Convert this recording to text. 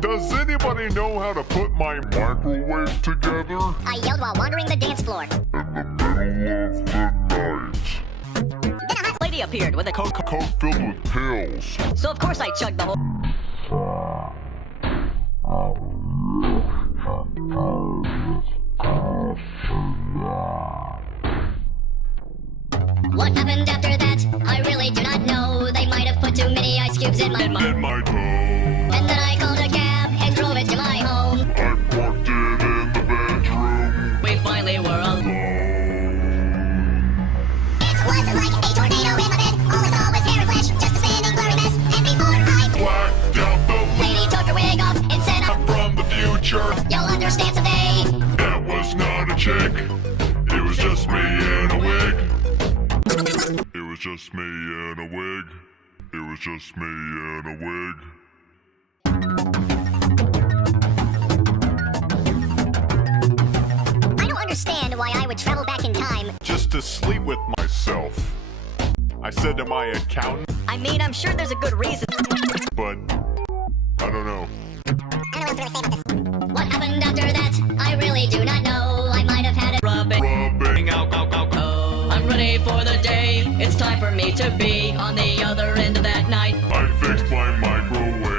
Does anybody know how to put my microwave together? I yelled while wandering the dance floor. In the middle of the night. Then a hot lady appeared with a Coke filled with pills. So of course I chugged the whole... What happened after that? I really do not know. They might have put too many ice cubes in my toe. And then I called a cab and drove it to my home. I parked it in the bedroom. We finally were alone. It was like a tornado in my bed. All I saw was hair and flesh, just a spinning blurry mess. And before I Blacked out the lady took her wig off and said, I'm from the future. You'll understand someday. That was not a chick. It was just me in a wig. It was just me in a wig. It was just me in a wig. I don't understand why I would travel back in time. Just to sleep with myself. I said to my accountant, I mean, I'm sure there's a good reason. but I don't know. I don't know what else to really say about this. What happened after that? I really do not know. I might have had a Rubbing out. Oh, I'm ready for the day. It's time for me to be on the other end of that night. I fixed my microwave.